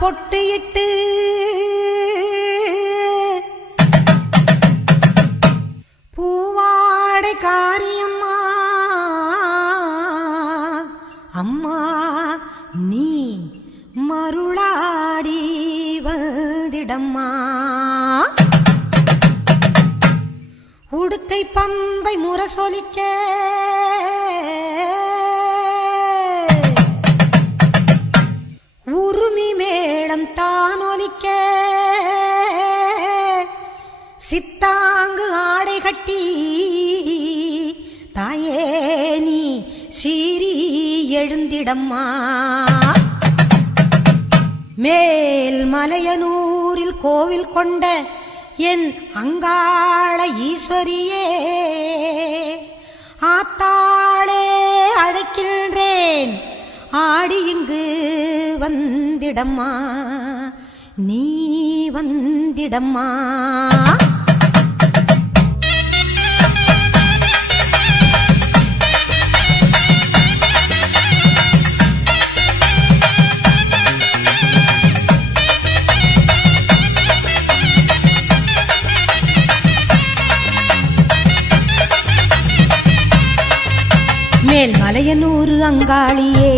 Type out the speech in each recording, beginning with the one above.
பொட்டு இட்டு பூவாடை காரியம்மா அம்மா நீ மருளாடி வந்திடம்மா உடுக்கை பம்பை முரசொலிக்க உருமி மேளம் தானொலிக்க சித்தாங்கு ஆடை கட்டி தாயே நீ சீறி எழுந்திடம்மா மேல் மலையனூரில் கோவில் கொண்ட என் அங்காள ஈஸ்வரியே ஆத்தாளே அழைக்கின்றேன் ஆடி இங்கு வந்திடம்மா நீ வந்திடம்மா மேல் மலையனூர் அங்காளியே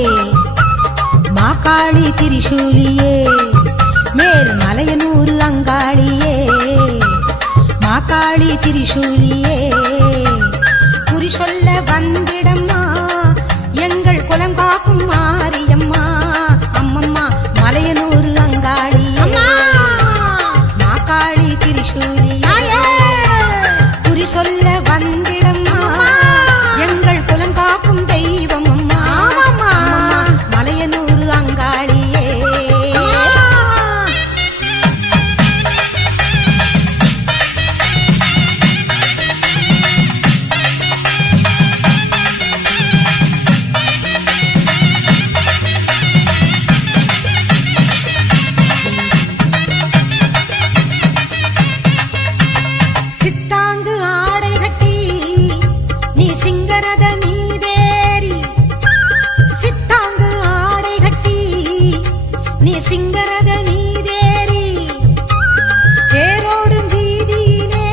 மாகாளி திரிசூலியே மேல் மலையனூர் அங்காளியே மாகாளி திரிசூலியே குறி சொல்ல வந்திடம்மா எங்கள் குலம் காக்கும் மாரியம்மா அம்மம்மா மலையனூர் அங்காளியே மாகாளி திரிசூலியே குறி சொல்ல வந்திடம்மா எங்கள் குலம் காக்கும் தெய்வம் அம்மா மலையனூர் அங்காளியே சித்தாங்கு ஆடை கட்டி நீ சிங்கரத மீதேறி சித்தாங்கு ஆடை கட்டி நீ சிங்கரத மீதேறி தேரோடும் வீதியிலே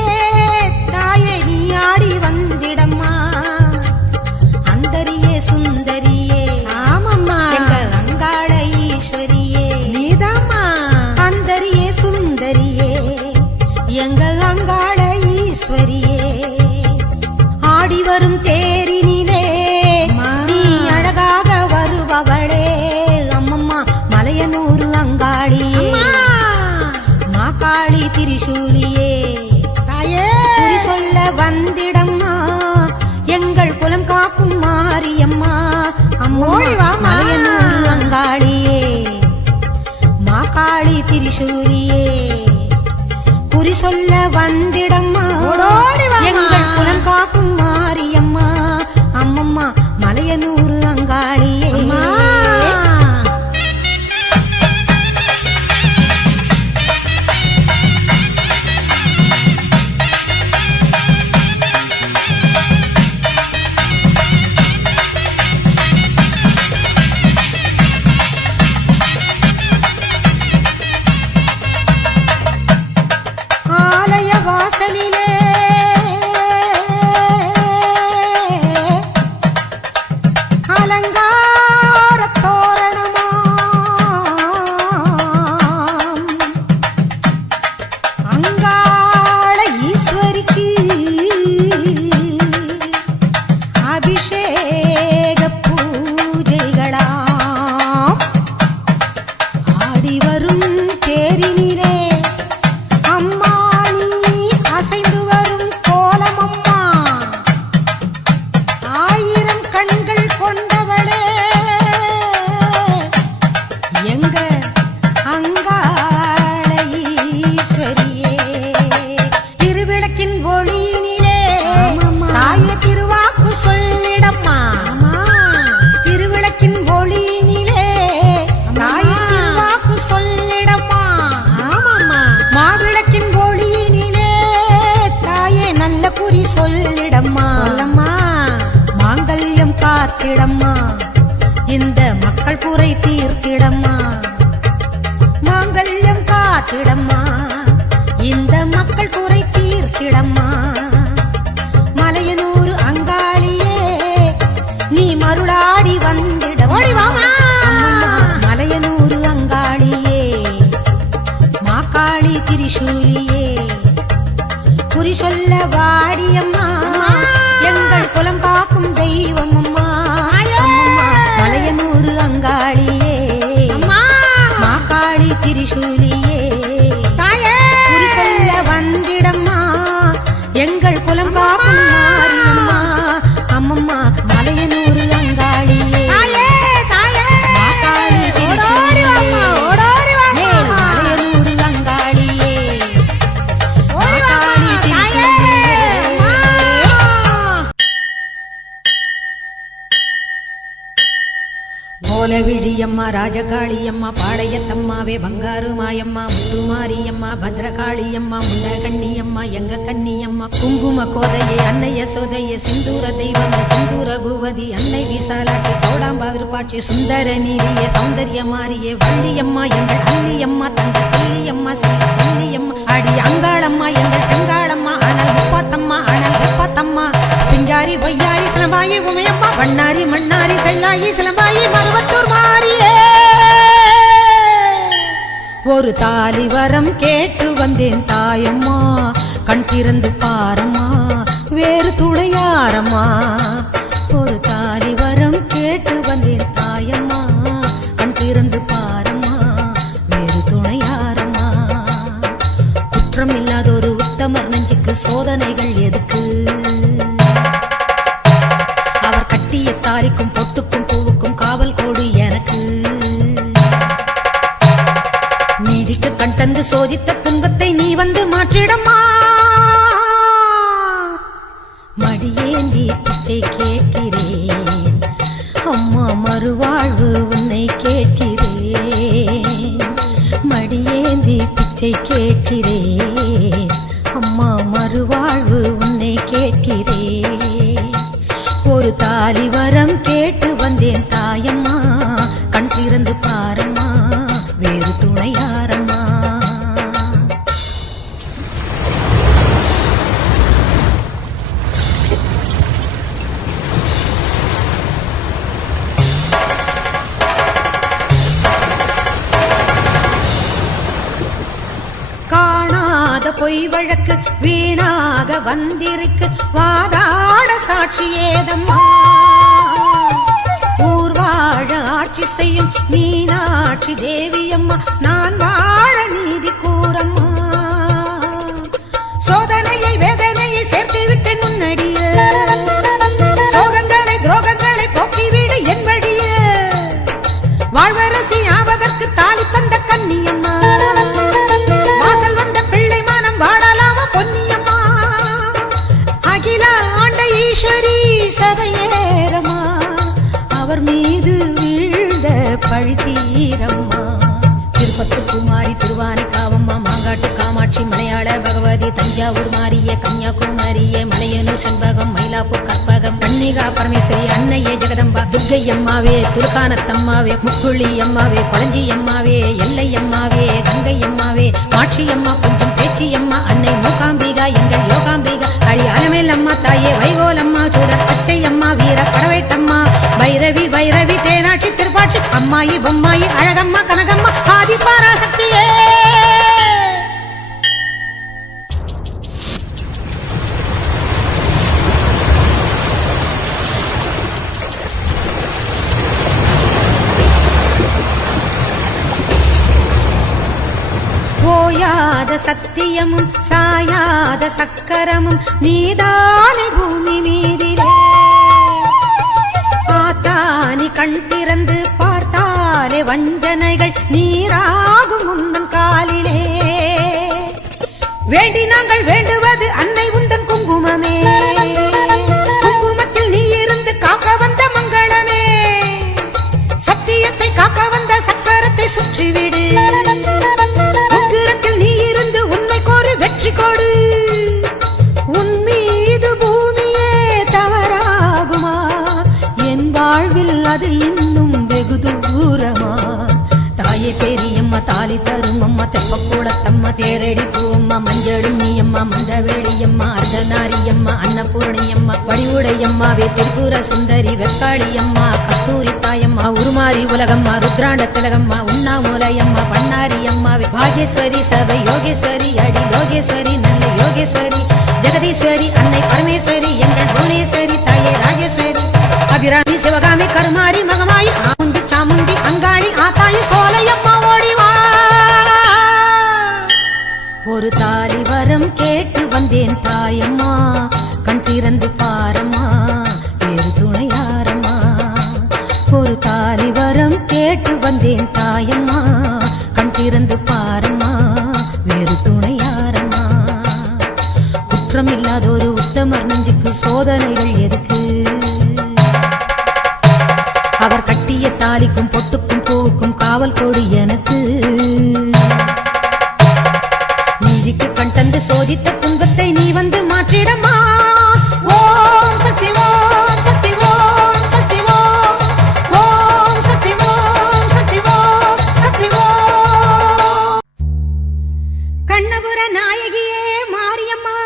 தாயே நீ ஆடி வந்திடம்மா அந்தரியே சுந்தரியே ஆமம்மா எங்க அங்காள ஈஸ்வரியே நீதாம்மா அந்தரியே சுந்தரியே எங்க அங்காள ஈஸ்வரியே ஆடி வரும் தேரினிலே நீ அழகாக வருபவளே அம்மம்மா மலையனூர் அங்காளியே மாகாளி திரிசூலியே குறி சொல்ல வந்திடம்மா எங்கள் குலம் காக்கும் மாரியம்மா அம்மோடிவா மலையனூர் அங்காளியே மாகாளி திரிசூலியே குறி சொல்ல வந்திடம்மா எங்கள் குலம் காக்கும் மாரியம்மா அம்மம்மா மலையனூர் அங்காளியே ஆலய வாசலிலே அலங்கார தோரணமாம் அங்காள ஈஸ்வரிக்கு அபிஷேக பூஜைகளாம் ஆடி வரும் தேரினிலே அம்மா நீ அசைந்து வரும் கோலமம்மா ஆயிரம் கண்கள் கொண்டவளே எங்க அங்காள ஈஸ்வரியே திருவிளக்கின் ஒளியினிலே தாய திருவாக்கு சொல்லிடம்மா திருவிளக்கின் ஒளியினிலே தாய திருவாக்கு சொல்லிடம்மா மாவிளக்கின் ஒளியினிலே தாயே நல்ல குறி சொல்லிடம்மா மாங்கல்யம் காத்திடம்மா இந்த மக்கள் குறை தீர்த்திடம்மா கோலவிழியம்மா ராஜகாளியம்மா பாளையத்தம்மாவே பங்காரு மாயம்மா முத்துமாரியம்மா பத்ரகாளியம்மா முண்டகண்ணியம்மா எங்க கன்னியம்மா குங்கும கோதையே அன்னைய சோதையே சிந்தூர தெய்வமே சிந்தூர பூவதி அன்னை விசாலாட்சி சௌடாம்பாவிருப்பாட்சி சுந்தர நீரியே சௌந்தர்ய மாரியே வள்ளியம்மா எங்கள் அல்லியம்மா தங்க செல்லியம்மா செல்ல வள்ளியம்மா அடி அங்காளம்மா எங்கள் செங்காளம்மா அனல் முப்பாத்தம்மா அனல் வெப்பாத்தம்மா சிங்காரி பொய்யாரி சிலம்பாயி உமையம்மா வண்ணாரி மண்ணாரி செல்லாயி சிலம்பாயி மருவத்தூர் மாறியே ஒரு தாலி வரம் கேட்டு வந்தேன் தாயம்மா கண் திறந்து பாரம்மா வேறு துணையாரம்மா ஒரு தாலி வரம் கேட்டு வந்தேன் தாயம்மா கண் திறந்து பாரம்மா வேறு துணையாரம்மா குற்றம் இல்லாத ஒரு உத்தமர் நெஞ்சுக்கு சோதனைகள் எதுக்கு அவர் கட்டிய தாலிக்கும் பொட்டுக்கும் பூவுக்கும் காவல் கோடு எனக்கு நீதிக்கு கண் தந்து சோதித்த துன்பத்தை நீ வந்து மாற்றிடம்மா மடியேந்தி பிச்சை கேட்கிறேன் அம்மா மறுவாழ்வு உன்னை கேட்கிறேன் மடியேந்தி பிச்சை கேட்கிறேன் அம்மா மறுவாழ்வு உன்னை கேட்கிறேன் ஒரு தாலி வரம் கேட்டு வந்தேன் தாயம்மா கண் திறந்து பாரம்மா வேறு துணையாரம்மா காணாத பொய் வழக்கு வீணாக வந்திருக்கு வாதாட சாட்சி ஏதம்மா ஊர் வாழ ஆட்சி செய்யும் மீனாட்சி தேவியம்மா நான் வாழ நீதி கூறம்மா சோதனையை வேதனையை சேர்த்து விட்டேன் முன்னடியில் சோகங்களை துரோகங்களை போக்கிவிடு என் வழியில் வாழ்வரசி ஆவதற்கு தாலி தந்த கன்னியம்மா வாசல் வந்த பிள்ளை மானம் வாழலாமா பொன்னியம்மா அகில ஆண்ட ஈஸ்வரி சபையேரம்மா அவர் மீது வீழ்ந்த பழி தீரம்மா திருப்பத்து குமாரி திருவானைக்காவம்மா மாங்காட்டு காமாட்சி மலையாள பகவதி தஞ்சாவூர் மாரியே கன்னியாகுமரியே மலையனூர் செண்பகம் மயிலாப்பூர் கற்பகம் கன்னிகா பரமேஸ்வரி அன்னையே ஜெகதம்பா துர்க்கை அம்மாவே துர்கானத்தம்மாவே முக்குழி அம்மாவே கொளஞ்சி அம்மாவே எல்லை அம்மாவே கங்கை அம்மாவே மாட்சி அம்மா கொஞ்சம் பேச்சி அம்மா அன்னை மூகாம்பிகா எங்கள் யோகாம்பிகா அழி அலமேல் அம்மா தாயே வைகோலம்மா சூரர் பச்சை அம்மா வீர படவேட்டம்மா பைரவி பைரவி தேனாட்சி திருப்பாட்சி அம்மாயி பொம்மாயி அழகம்மா கனகம்மா ஆதி பராசக்தியே ஓயாத சத்தியமும் சாயாத சக்கரமும் நீதானே பூமி மீதிலே ஆத்தானி கண் திறந்து பார்த்தாலே வஞ்சனைகள் நீராகும் உந்தன் காலிலே வேண்டி நாங்கள் வேண்டுவது அன்னை உந்தன் குங்குமமே குங்குமத்தில் நீ இருந்து காக்க வந்த மங்களமே சத்தியத்தை காக்க வந்த சக்கரத்தை சுற்றிவிடு உக்கிரத்தில் நீ இருந்து உண்மை கோரி வெற்றி கொடு உன் மீது பூமியே தவறாகுமா என் வாழ்வில் அது இன்னும் வெகு தூரமா தாயே பெரியம்மா தாலி தரும் அம்மா தெப்பக்கூடத்தம்மா தேரடி பூவம்மா மஞ்சளும் நீயம்மா மந்தவேளியம்மா அர்த்தநாரியம்மா அன்னபூர்ணியம்மா வடிவுடையம்மாவே திரிபுர சுந்தரி வெக்காளியம்மா கஸ்தூரி தாயம்மா உருமாறி உலகம்மா ருத்ராண்ட திலகம்மா உண்ணாமூலையம்மா பண்ணாரியம்மாவே பாகேஸ்வரி சபை யோகேஸ்வரி அடி லோகேஸ்வரி நல்ல யோகேஸ்வரி ஜெகதீஸ்வரி அன்னை பரமேஸ்வரி எங்கள் புவனேஸ்வரி தாயே ராஜேஸ்வரி அபிராமி சிவகாமி கருமாரி மகமாயி ஆமுண்டி சாமுண்டி அங்காளி ஆத்தாயி சோலையம்மா ஓடிவா ஒரு தாலி வரம் கேட்டு வந்தேன் தாயம்மா கண் திறந்து பாரம்மா வேறு துணையாரம்மா ஒரு தாலி வரம் கேட்டு வந்தேன் தாயம்மா கண் திறந்து பாரம்மா வேறு துணையாரம்மா குற்றம் இல்லாத ஒரு உத்தமர் நெஞ்சுக்கு சோதனைகள் எதுக்கு அவர் கட்டிய தாலிக்கும் பொட்டுக்கும் பூவுக்கும் காவல் கொடி எனக்கு. நீதிக்கு கண் தந்து சோதித்த துன்பத்தை நீ வந்து மாற்றிடமா. ஓம் சக்தி ஓம் சக்தி ஓம் சக்தி ஓம் ஓம் சக்தி ஓம் சக்தி ஓம் சக்தி ஓம். கண்ணபுர நாயகியே மாரியம்மா,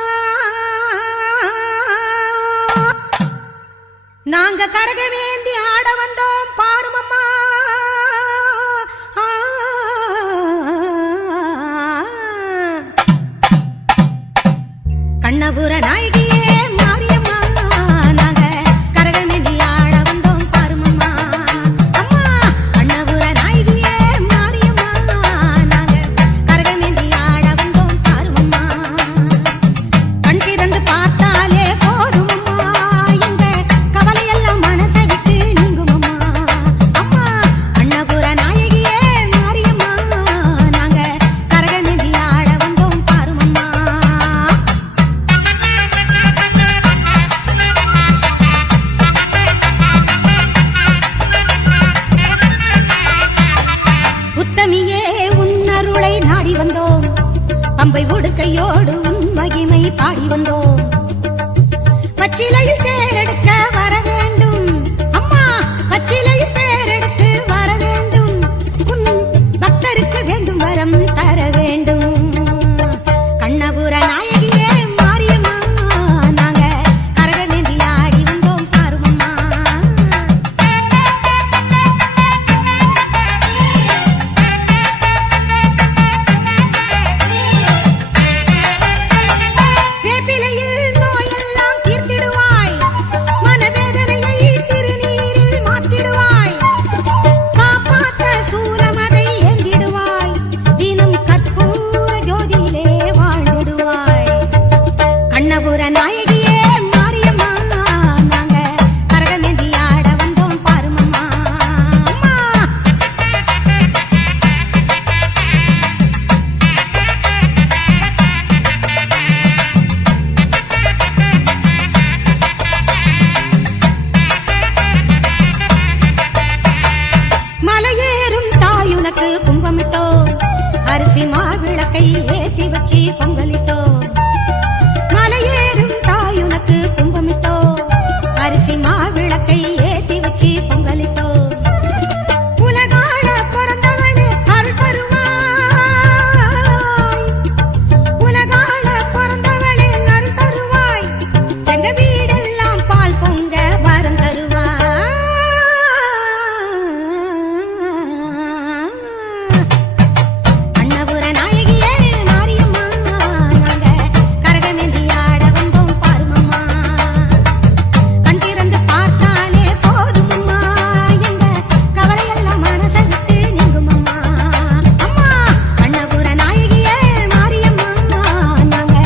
நாங்க கரகமேந்தி ஆட வந்தோம் பாருமம்மா. கண்ணபுர நாயகியே மாரியம்மா, நாங்க கரகமேந்தி ஆட வந்தோம் பாருமம்மா. அம்மா கண்ணபுர நாயகியே மாரியம்மா, நாங்க கரகமேந்தி ஆட வந்தோம் பாருமம்மா. கண் திறந்து பார்த்தாலே போதுமம்மா, எங்க கவலையெல்லாம் மனசை விட்டு நீங்குமம்மா. அம்மா கண்ணபுர நாயகியே மாரியம்மா, நாங்க கரகமேந்தி ஆட வந்தோம் பாருமம்மா. உத்தமியே உன் அருளை நாடி வந்தோம், பம்பை உடுக்கையோடு உன் மகிமை பாடி வந்தோம். பச்சிலையில் தேரெடுக்க வர வேண்டும் அம்மா, பச்சிலையில் தேரெடுத்து வர வேண்டும். உன் பக்தருக்கு வேண்டும் வரம் தர வேண்டும். கண்ணபுர நாயகியே மாரியம்மா, நாங்க கரகமேந்தி ஆடி வந்தோம் பாருமம்மா. வேப்பிலையில் நோயெல்லாம் தீர்த்திடுவாய், மனவேதனையை திருநீரில் மாத்திடுவாய். காப்பாற்ற சூலமதை ஏந்திடுவாய், தினம் கற்பூர ஜோதியிலே வாழ்ந்திடுவாய். கண்ணபுர நாயகியே மாரியம்மா, நாங்க கரகமேந்தி ஆட வந்தோம் பாருமம்மா. அம்மா மலையேறும் தாயுனக்கு கும்பமிட்டோ, அரிசி மாவிளக்கை ஏத்தி வச்சு பொங்கலிட்டோ. மலையேறும் தாயுனக்கு கும்பமிட்டோ, அரிசி மாவிளக்கை ஏத்தி வச்சு பொங்கலிட்டோ. உலகாள பிறந்தவளே அருள் தருவாய், உலகாள பிறந்தவளே அருள் தருவாய். எங்க வீடெல்லாம் பால் பொங்க வரம் தருவாய். கண்ணபுர நாயகியே மாரியம்மா, நாங்க கரகமேந்தி ஆட வந்தோம் பாருமம்மா. கண் திறந்து பார்த்தாலே போதுமம்மா, எங்க கவலையெல்லாம் மனசை விட்டு நீங்குமம்மா. அம்மா கண்ணபுர நாயகியே மாரியம்மா, நாங்க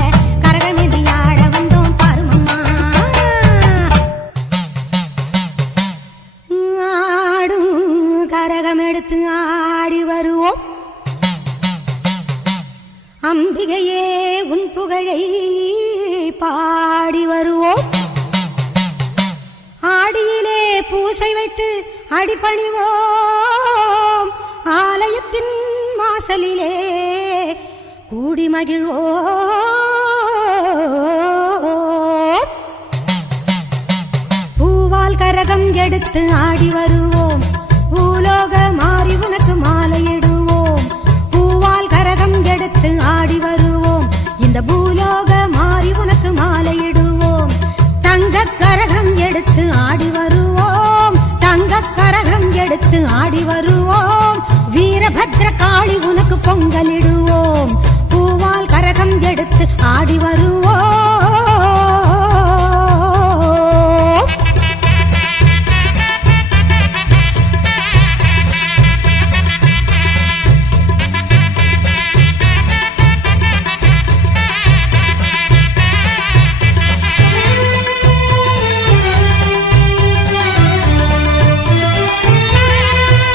கரகமேந்தி ஆட வந்தோம் பாருமம்மா. ஆடும் கரகம் எடுத்து ஆடி வருவோம், அம்பிகையே உன் புகழை பாடி வருவோம். ஆடியிலே பூசை வைத்து அடிபணிவோம், ஆலயத்தின் வாசலிலே கூடி மகிழ்வோம். பூவால் கரகம் எடுத்து ஆடி வருவோம், பூலோக மாறி உனக்கு மாலையிடுவோம். பூவால் கரகம் எடுத்து ஆடி வருவோம், இந்த பூலோக மாறி உனக்கு மாலையிடுவோம். தங்க கரகம் எடுத்து ஆடி வருவோம், தங்க கரகம் எடுத்து ஆடி வருவோம். வீரபத்ர காளி உனக்கு பொங்கலிடுவோம், பூவால் கரகம் எடுத்து ஆடி வருவோம்.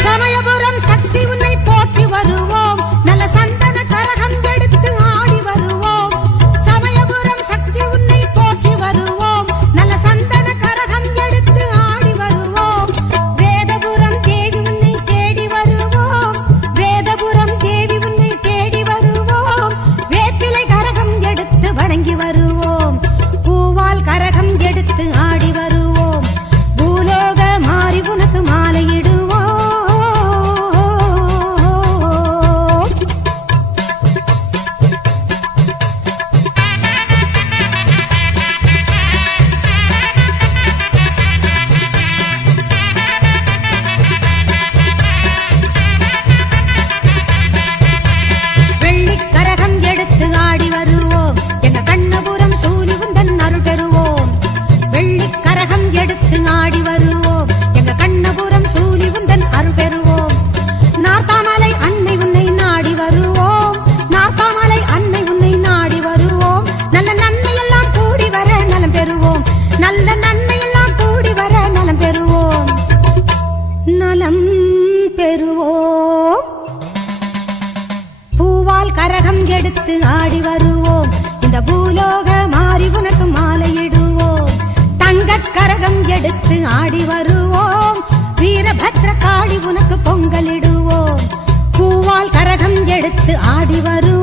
சமயபுரம் சக்தி உன்னை போற்றி வருவோம், நல்ல சந்த பெறுவோம். பூவால் கரகம் எடுத்து ஆடி வருவோம். இந்த பூலோக மாறி உனக்கு மாலையிடுவோம். தங்கக் கரகம் எடுத்து ஆடி வருவோம். வீரபத்ர காளி உனக்கு பொங்கலிடுவோம். பூவால் கரகம் எடுத்து ஆடி வருவோம்.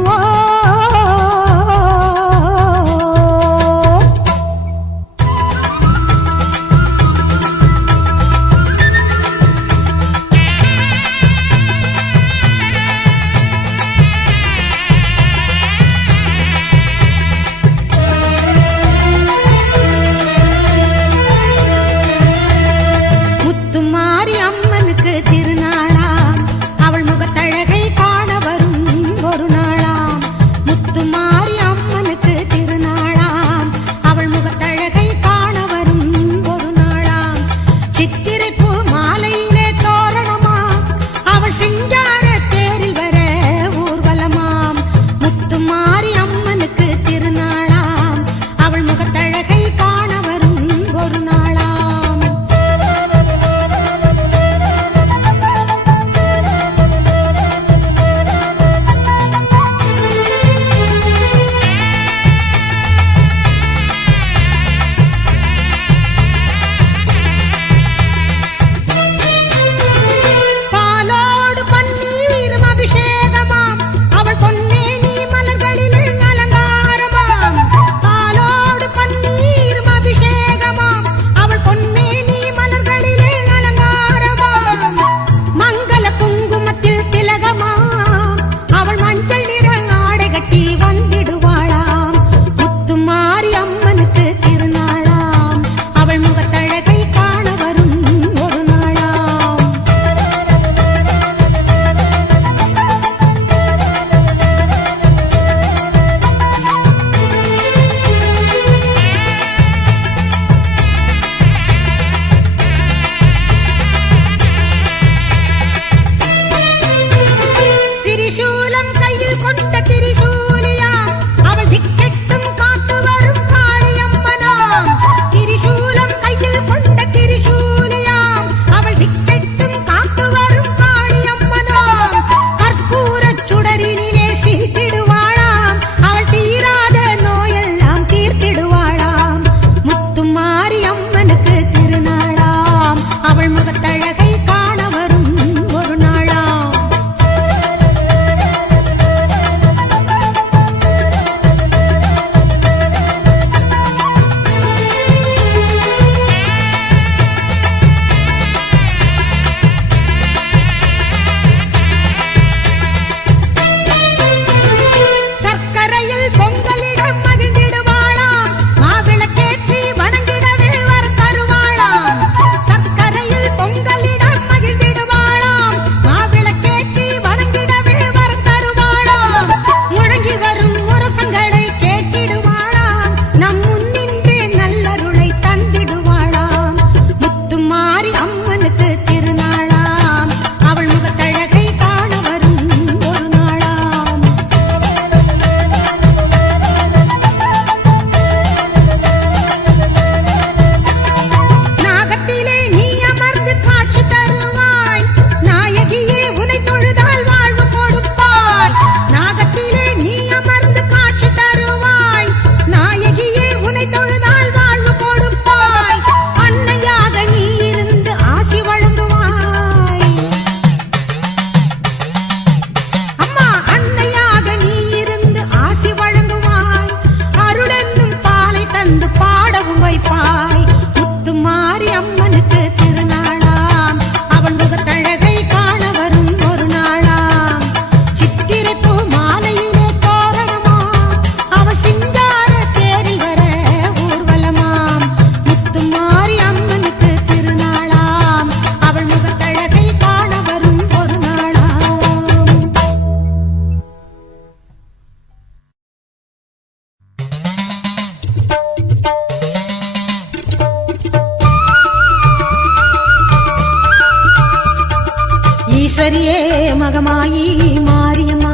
ஈஸ்வரியே மகமாயி மாரியம்மா,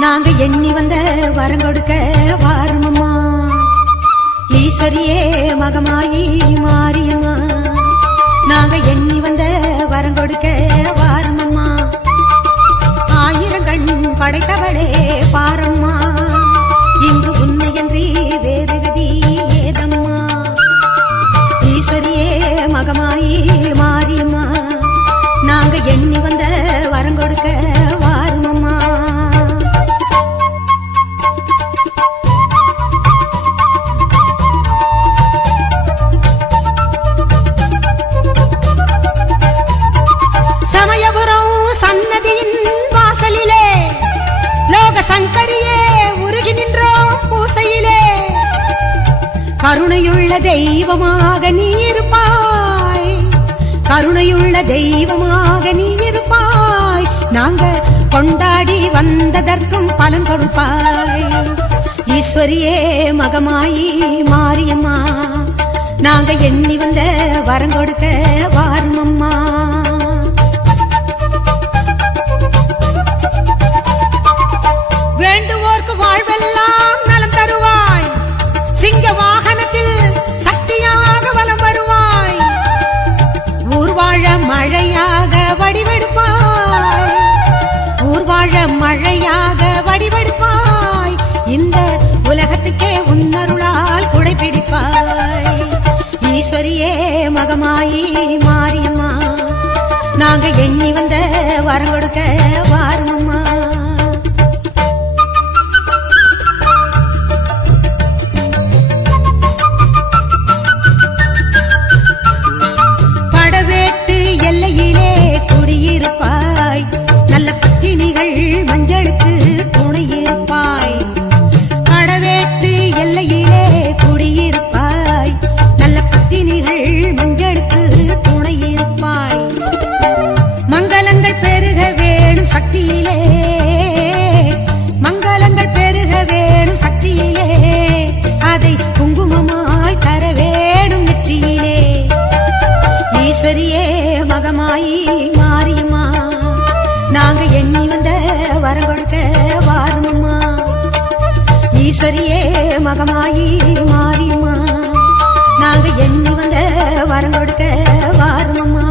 நாங்க எண்ணி வந்த வரம் கொடுக்க வாருமம்மா. ஈஸ்வரியே மகமாயி மாரியம்மா, நாங்க எண்ணி வந்த வரம் கொடுக்க வாருமா. மாரியம்மா நாங்க எண்ணி வந்த வரம் கொடுக்க வாருமம்மா. சமயபுரம் சன்னதியின் வாசலிலே லோக சங்கரியே உருகி நின்றோம் பூசையிலே. கருணையுள்ள தெய்வமாக நீ இருப்பாய், கருணையுள்ள தெய்வமாக நீ இருப்பாய். நாங்க கொண்டாடி வந்ததற்கும் பலன் கொடுப்பாய். ஈஸ்வரியே மகமாயி மாரியம்மா நாங்க எண்ணி வந்த வரம் கொடுக்க வாருமம்மா. வேண்டுவோர்க்கு வாழ்வெல்லாம் நலம் தருவாய். சிங்க வாகனத்தில் சக்தியாக வலம் வருவாய். ஊர்வாழ மழையாக வடிவெடுப்பாய், ஊர்வாழ மழையாக வடிவெடுப்பாய். இந்த உலகத்துக்கே உன்னருளால் குடைபிடிப்பாய். ஈஸ்வரியே மகமாயி மாரியம்மா நாங்க எண்ணி வந்த வரம் கொடுக்க வாருமம்மா. படவேட்டு எல்லையிலே குடியிருப்பாய். நல்ல பத்தினிகள் மஞ்சளுக்கு துணையிருப்பாய். படவேட்டு எல்லையிலே குடியிருப்பாய். நல்ல பத்தினிகள் மஞ்சளுக்கு துணையிருப்பாய். மங்களங்கள் பெருக வேணும் சக்தியிலே, மங்களங்கள் பெருக வேணும் சக்தியிலே. அதை குங்குமமாய் தர வேணும் நெற்றியிலே. ஈஸ்வரியே மகமாயி மாரியம்மா நாங்க எண்ணி வந்த வரம் கொடுக்க வாருமம்மா. ஈஸ்வரியே மகமாயி மாரியம்மா நாங்க எண்ணி வந்த வரம் கொடுக்க வாருமம்மா.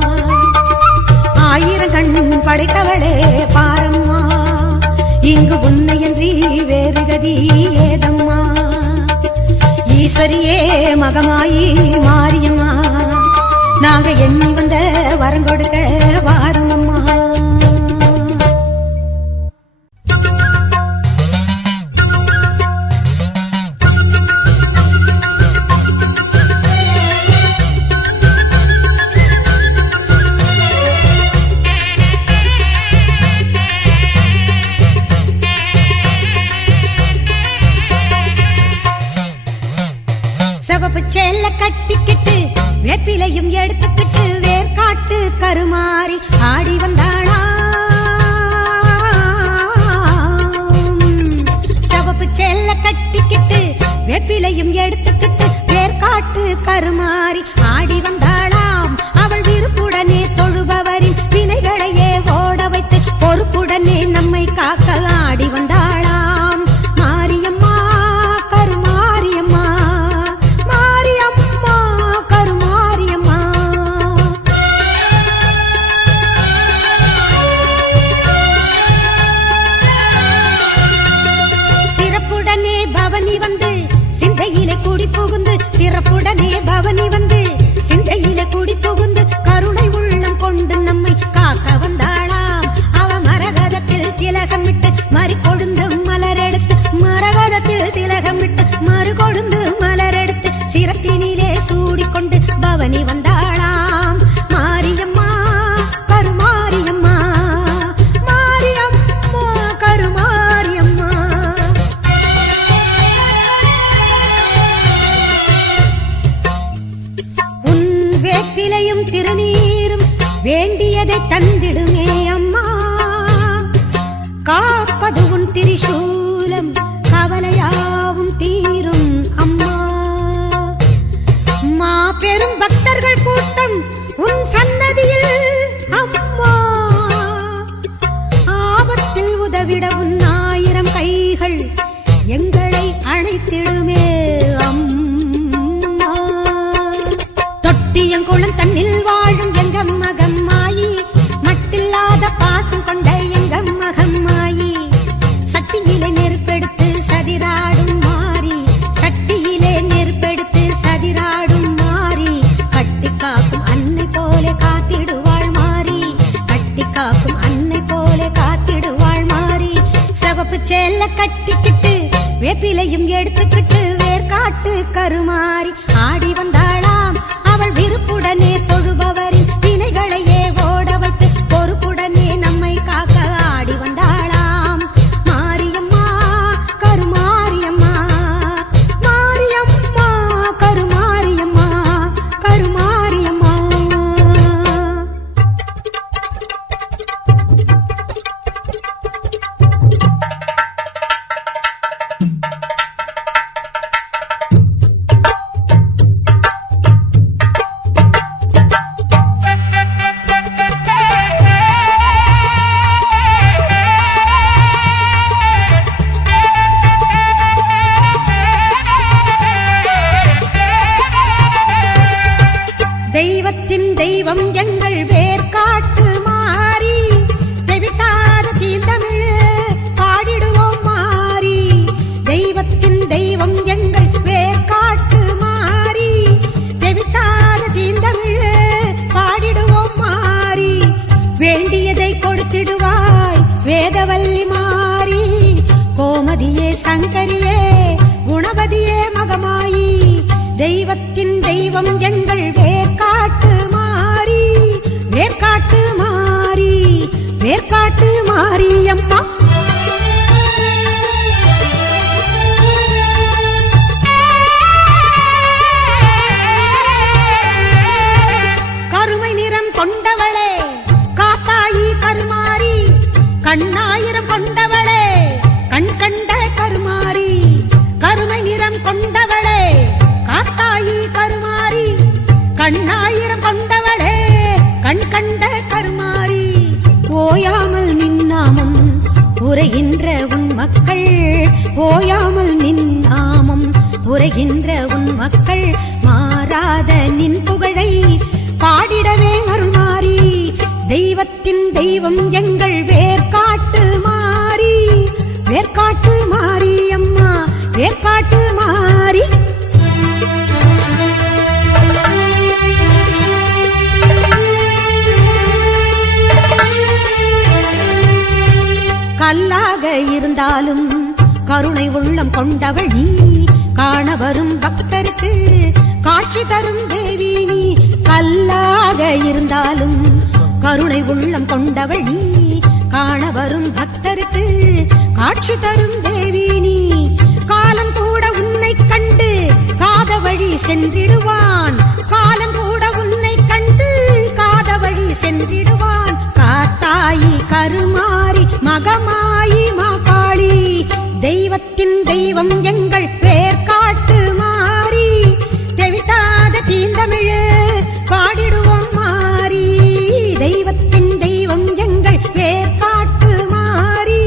ஆயிரம் கண் படைத்தவளே பாரம்மா இங்கு உன்னையன்றி வேறு கதி ஏதம்மா. ஈஸ்வரியே மகமாயி மாரியம்மா நாங்க எண்ணி வந்த வரம் கொடுக்க வாருமம்மா. சிவப்பு சேல கட்டிக்கிட்டு வேப்பிலையும் எடுத்துக்கிட்டு வேர்காட்டு கருமாறி ஆடி வந்தாளா. சிவப்பு சேல கட்டிக்கிட்டு வேப்பிலையும் எடுத்துக்கிட்டு வேர்காட்டு கருமாறி ஆடி வந்தாளாம். அவள் விருப்புடனே தொழுபவரின் வினைகளையே ஓட வைத்து பொறுப்புடனே நம்மை காக்க ஆடி வந்தாளாம். மாரியம்மா கருமாரியம்மா, மாரியம்மா கருமாரியம்மா. சிறப்புடனே பவனி வந்து சிந்தையிலே கூடி புகுந்து, சிறப்புடனே பவனி வந்து சிந்தையிலே கூடி புகுந்து கருணை உள்ளம் கொண்டு நம்மை காக்க வந்தாளாம். அவ மரகதத்தில் திலகமிட்டு மறி கொழுந்து மலரெடுத்து, மரகதத்தில் திலகமிட்டு மறு கொழுந்து மலரெடுத்து சிரத்தினிலே சூடிக்கொண்டு பவனி வந்தாளாம். மாரியம்மா கருமாரியம்மா, மாரியம்மா கருமாரியம்மா. உன் வேப்பிலையும் திருநீரும் வேண்டியதை தந்திடுமே அம்மா. காப்பது உன் திரிசூலம் கவலையாவும் தீரும் அம்மா. மாபெரும் பக்தர்கள் கூட்டம் உன் சன்னதியில் அம்மா. ஆபத்தில் உதவிட உன் 1000 கைகள் எங்களை அழைத்திடுமே அம்மா. தொட்டியங்குளம் தன்னில் வாழும் எங்க மகம்மாயி, மட்டில்லாத பாசம் கொண்ட எங்க மகம்மாயி. சக்தியிலே வேப்பிலையும் எடுத்துக்கிட்டு வேர்காட்டு கருமாறி ஆடி வந்தாளாம். அவள் விருப்புடனே தொழுபவரின் வினைகளையே ஓட வைத்து பொறுப்புடனே நம்மை காக்க ஆடி வந்தாளாம். மாரியம்மா கருமாரியம்மா, மாரியம்மா கருமாரியம்மா, கருமாரியம்மா. தெய்வத்தின் தெய்வம் எங்கள் வேர்காட்டு மாறி, தெவிட்டாத தீந்தமிழ் பாடிடுவோம் மாறி. தெய்வத்தின் தெய்வம் எங்கள் வேர்காட்டு மாறி, தெவிட்டாத தீந்தமிழ் பாடிடுவோம் மாறி. வேண்டியதை கொடுத்திடுவாய் வேதவல்லி மாறி, கோமதியே சங்கரியே குணவதியே மகமாயி. தெய்வத்தின் தெய்வம் எங்கள் வேர்காட்டு மாறி, வேர்காட்டு மாறி, வேர்காட்டு மாரியம்மா. கருமை நிறம் கொண்டவளே காத்தாயி கருமாரி, கண்ணாயிரம் கொண்டவளே கண் கண்ட கருமாரி. கருமை நிறம் கொண்டவளே காத்தாயி கருமாரி, கண்ணாயிரம் கொண்டவளே கண் கண்ட கருமாரி. ஓயாமல் நின்னாமம் உரைகின்ற உன் மக்கள், ஓயாமல் நின்னாமம் உரைகின்ற உன் மக்கள், மாறாத நின் புகழை பாடிடவே அருள்மாரி. தெய்வத்தின் தெய்வம் எங்கள் வேர்காட்டு மாறி, வேர்காட்டு மாரி அம்மா, வேர்காட்டு மாறி. கல்லாக இருந்தாலும் கருணை உள்ளம் கொண்டவள் நீ, காண வரும் பக்தருக்கு காட்சி தரும் தேவி நீ. கல்லாக இருந்தாலும் கருணை உள்ளம் கொண்டவள் நீ, காண வரும் பக்தருக்கு காட்சி தரும் தேவி நீ. காலம் கூட உன்னை கண்டு காத வழி சென்றிடுவான், காலம் கூட உன்னை கண்டு காத வழி சென்றிடுவான். காத்தாயி கருமாரி மகமாயி மாகாளி, தெய்வத்தின் தெய்வம் எங்கள் வேர்காட்டு மாறி, தெவிட்டாத தீந்தமிழ் பாடிடுவோம் மாறி. தெய்வத்தின் தெய்வம் எங்கள் வேர்காட்டு மாறி,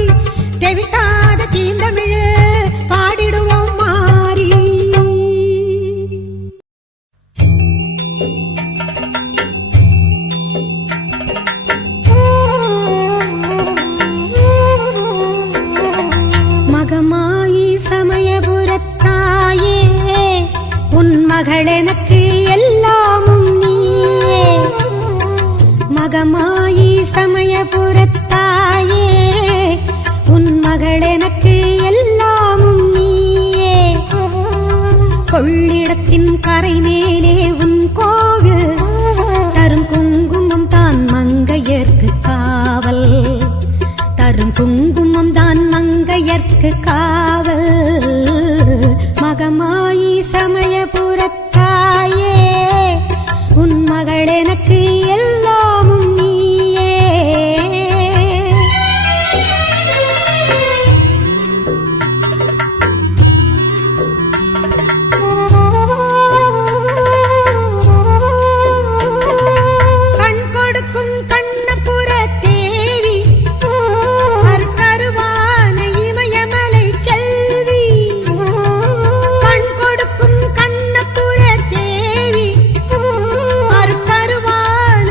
தெவிட்டாத தீந்தமிழ் பாடிடுவோம் மாறி. மகமாயி சமயபுரத்தாயே, உன் மகள் எனக்கு எல்லாமும் நீயே. மகமாயி சமயபுரத்தாயே, உன் மகள் எனக்கு எல்லாமும் நீயே. கொள்ளிடத்தின் கரை மேலே உன் கோவில், தரும் குங்குமம் தான் மங்கையர்க்கு காவல், தரும் குங்குமம் தான் மங்கையர்க்கு காவல். மகமாயி சமயபுரத்தாயே, உன் மகள் எனக்கு எல்லாமும் நீயே. கண் கொடுக்கும் கண்ணபுர தேவி, கருவான இமயமலை செல்வி. கண் கொடுக்கும் கண்ணபுர தேவி, கருவான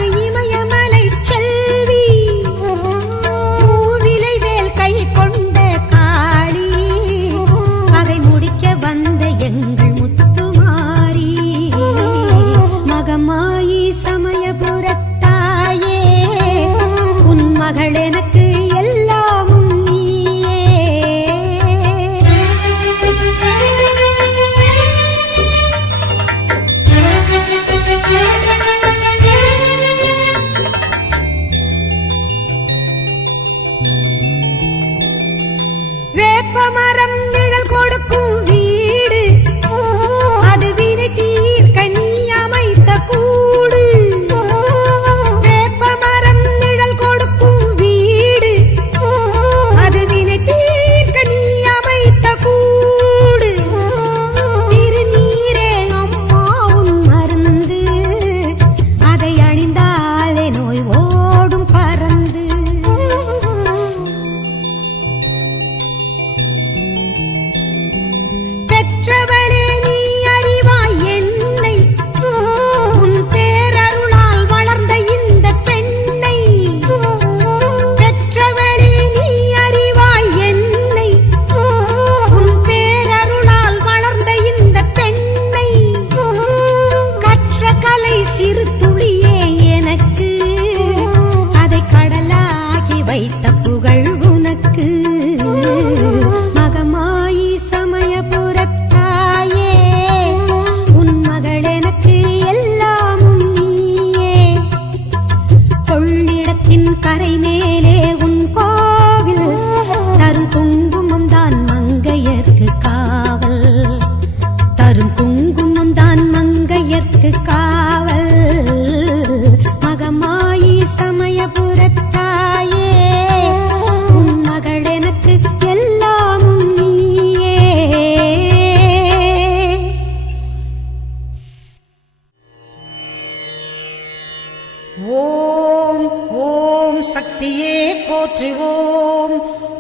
ஓம் ஓம் சக்தியே போற்றுவோம்.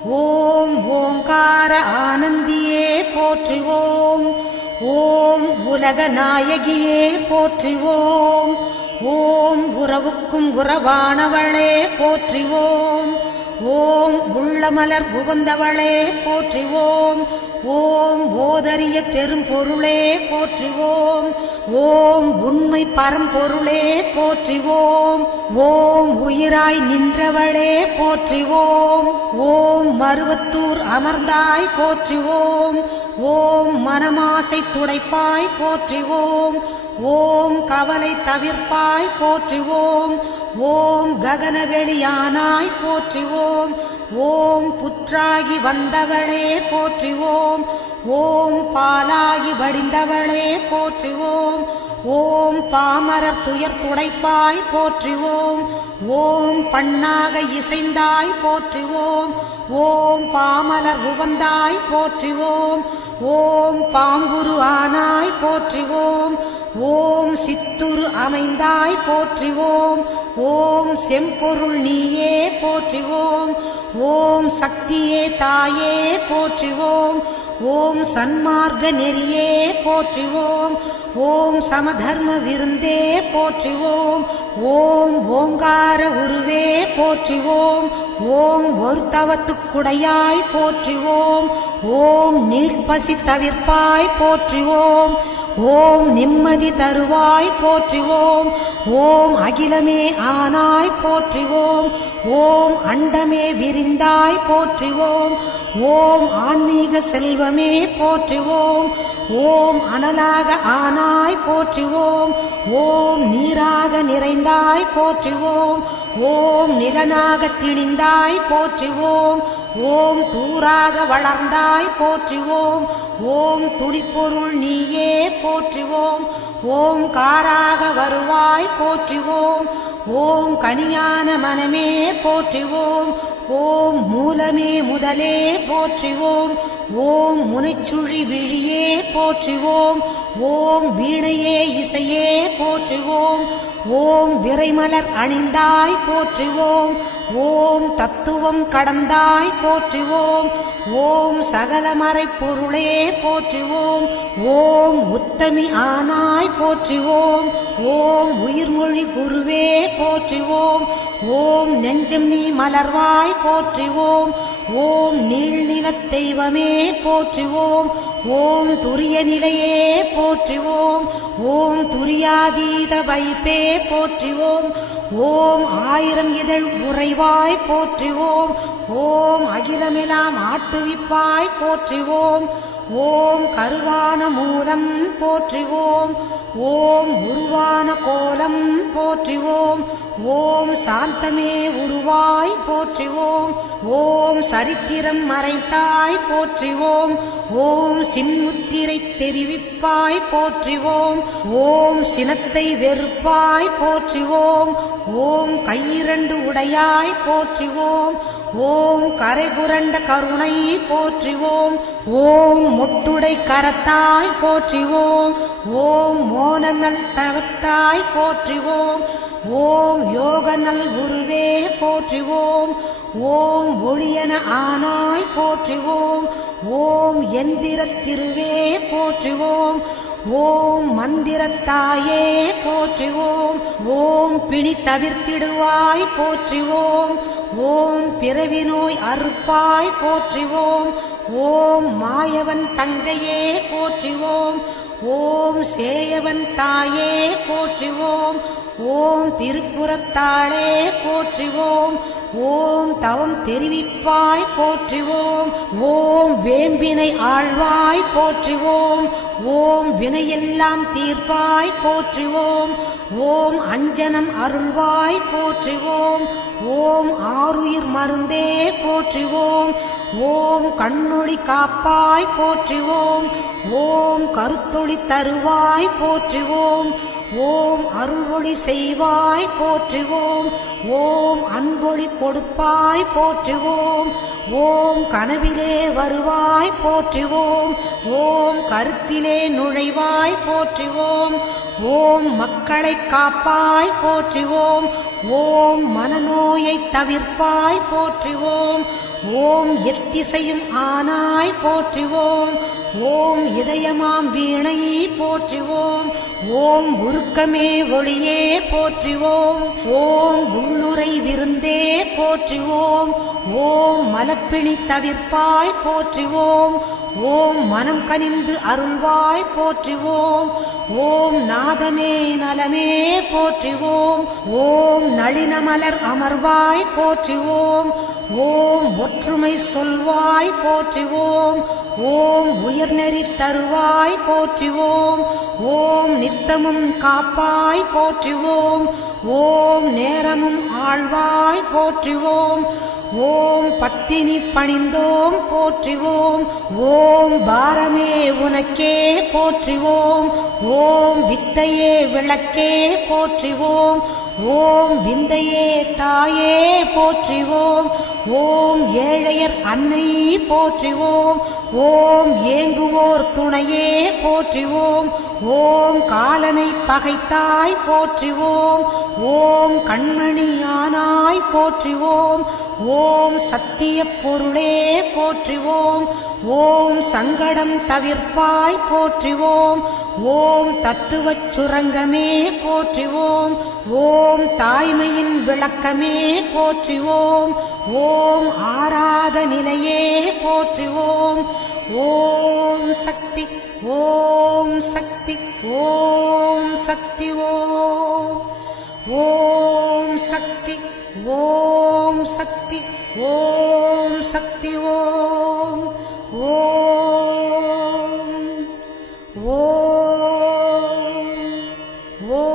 ஓம் ஓங்கார ஆனந்தியே போற்றுவோம். ஓம் உலக நாயகியே போற்றுவோம். ஓம் உறவுக்கும் உறவானவளே போற்றுவோம். ஓம் உள்ளமலர் புகுந்தவளே போற்றுவோம். ஓம் ஓதரிய பெரும் பொருளே போற்றுவோம். ஓம் உண்மை பரம்பொருளே போற்றுவோம். ஓம் உயிராய் நின்றவளே போற்றுவோம். ஓம் மருவத்தூர் அமர்ந்தாய் போற்றுவோம். ஓம் மனமாசை துடைப்பாய் போற்றுவோம். ஓம் கவலை தவிர்ப்பாய் போற்றுவோம். ஓம் ககனவெளியானாய் போற்றுவோம். ஓம் புற்றாகி வந்தவளே போற்றுவோம். ஓம் பாலாகி வடிந்தவளே போற்றுவோம். ஓம் பாமரர் துயர் துடைப்பாய் போற்றுவோம். ஓம் பண்ணாக இசைந்தாய் போற்றுவோம். ஓம் பாமலர் உவந்தாய் போற்றுவோம். ஓம் பாங்குரு ஆனாய் போற்றுவோம். ஓம் சித்துரு அமைந்தாய் போற்றுவோம். ஓம் செம்பொருள் நீயே போற்றுவோம். ஓம் சக்தியே தாயே போற்றுவோம். ஓம் சன்மார்க்க நெறியே போற்றுவோம். ஓம் சமதர்ம விருந்தே போற்றுவோம். ஓம் ஓங்கார உருவே போற்றுவோம். ஓம் ஒரு தவத்துக்குடையாய் போற்றுவோம். ஓம் நீழ்பசி தவிர்ப்பாய் போற்றுவோம். ஓம் நிம்மதி தருவாய் போற்றுவோம். ஓம் அகிலமே ஆனாய் போற்றுவோம். ஓம் அண்டமே விரிந்தாய் போற்றுவோம். ஓம் ஆன்மீக செல்வமே போற்றுவோம். ஓம் அனலாக ஆனாய் போற்றுவோம். ஓம் நீராக நிறைந்தாய் போற்றுவோம். ஓம் நிலனாக திணிந்தாய் போற்றுவோம். ஓம் தூராக வளர்ந்தாய் போற்றுவோம். ஓம் துடிப்பொருள் நீயே போற்றுவோம். ஓம் காராக வருவாய் போற்றுவோம். ஓம் கனியான மனமே போற்றுவோம். ஓம் மூலமே முதலே போற்றுவோம். ஓம் முனைச்சுழி விழியே போற்றுவோம். ஓம் வீணையே இசையே போற்றுவோம். ஓம் விரைமலர் அணிந்தாய் போற்றுவோம். ஓம் தத்துவம் கடந்தாய் போற்றுவோம். ஓம் சகலமறை பொருளே போற்றுவோம். ஓம் உத்தமி ஆனாய் போற்றுவோம். ஓம் உயிர்மொழி குருவே போற்றுவோம். ஓம் நெஞ்சம் நீ மலர்வாய் போற்றுவோம். ஓம் நீள்நிலத் தெய்வமே போற்றுவோம். ஓம் துரிய நிலையே போற்றுவோம். ஓம் துரியாதீத வைப்பே போற்றுவோம். ஓம் ஆயிரம் இதழ் உறைவாய் போற்றுவோம். ஓம் அகிலமெல்லாம் ஆட்டுவிப்பாய் போற்றுவோம். ஓம் கருவான மூலம் போற்றுவோம். ஓம் உருவான கோலம் போற்றுவோம். ஓம் சாந்தமே உருவாய் போற்றுவோம். ஓம் சரித்திரம் மறைத்தாய் போற்றுவோம். ஓம் சின்முத்திரை தெரிவிப்பாய் போற்றுவோம். ஓம் சினத்தை வெறுப்பாய் போற்றுவோம். ஓம் கையிரண்டு உடையாய் போற்றுவோம். ஓம் கரைபுரண்ட கருணை போற்றுவோம். ஓம் மொட்டுடை கரத்தாய் போற்றுவோம். ஓம் மோனநல் தவத்தாய் போற்றுவோம். ஓம் யோகநல் குருவே போற்றுவோம். ஓம் ஒளியன ஆனாய் போற்றுவோம். ஓம் எந்திரத் திருவே போற்றுவோம். ஓம் மந்திரத்தாயே போற்றுவோம். ஓம் பிணி தவிர்த்திடுவாய் போற்றுவோம். ஓம் பிறவி நோய் அறுப்பாய் போற்றுவோம். ஓம் மாயவன் தங்கையே போற்றுவோம். ஓம் சேயவன் தாயே போற்றுவோம். ஓம் திருப்புறத்தாளே போற்றுவோம். ஓம் தவம் தெரிவிப்பாய் போற்றுவோம். ஓம் வேம்பினை ஆழ்வாய் போற்றுவோம். ஓம் வினையெல்லாம் தீர்ப்பாய் போற்றுவோம். ஓம் அஞ்சனம் அருள்வாய் போற்றுவோம். ஓம் ஆருயிர் மருந்தே போற்றுவோம். ஓம் கண்ணொளி காப்பாய் போற்றுவோம். ஓம் கருத்தொளி தருவாய் போற்றுவோம். ஓம் அருள்வொளி செய்வாய் போற்றுவோம். ஓம் அன்பொளி கொடுப்பாய் போற்றுவோம். ஓம் கனவிலே வருவாய் போற்றுவோம். ஓம் கருத்திலே நுழைவாய் போற்றுவோம். ஓம் மக்களை காப்பாய் போற்றுவோம். ஓம் மனநோயை தவிர்ப்பாய் போற்றுவோம். ஓம் எத்திசையும் ஆனாய் போற்றுவோம். ஓம் இதயமாம் வீணை போற்றுவோம். ஓம் உருக்கமே ஒளியே போற்றுவோம். ஓம் உள்ளுரை விருந்தே போற்றுவோம். ஓம் மலப்பிணி தவிர்ப்பாய் போற்றுவோம். ஓம் மனம் கனிந்து அருள்வாய் போற்றுவோம். ஓம் நாதமே நலமே போற்றுவோம். ஓம் நளினமலர் அமர்வாய் போற்றுவோம். ஓம் ஒற்றுமை சொல்வாய் போற்றுவோம். ஓம் உயர்நெறி தருவாய் போற்றுவோம். ஓம் நித்தமும் காப்பாய் போற்றுவோம். ஓம் நேரமும் ஆழ்வாய் போற்றுவோம். ஓம் பத்தினி பணிந்தோம் போற்றுவோம். ஓம் பாரமே உனக்கே போற்றுவோம். ஓம் வித்தையே விளக்கே போற்றுவோம். ஓம் விந்தையே தாயே போற்றுவோம். ஓம் ஏழையர் அன்னை போற்றுவோம். ஓம் ஏங்குவோர் துணையே போற்றுவோம். ஓம் காலனை பகைத்தாய் போற்றுவோம். ஓம் கண்மணியானாய் போற்றுவோம். ஓம் சத்திய பொருளே போற்றுவோம். ஓம் சங்கடம் தவிர்ப்பாய் போற்றுவோம். ஓம் தத்துவச் சுரங்கமே போற்றுவோம். ஓம் தாய்மையின் விளக்கமே போற்றுவோம். ஓம் ஆராத நிலையே போற்றுவோம். ஓம் சக்தி ஓம் சக்தி ஓம் சக்தி ஓம் ஓம் சக்தி ஓம் சக்தி ஓம் சக்தி ஓம் ஓம் ஓம் ஓம்.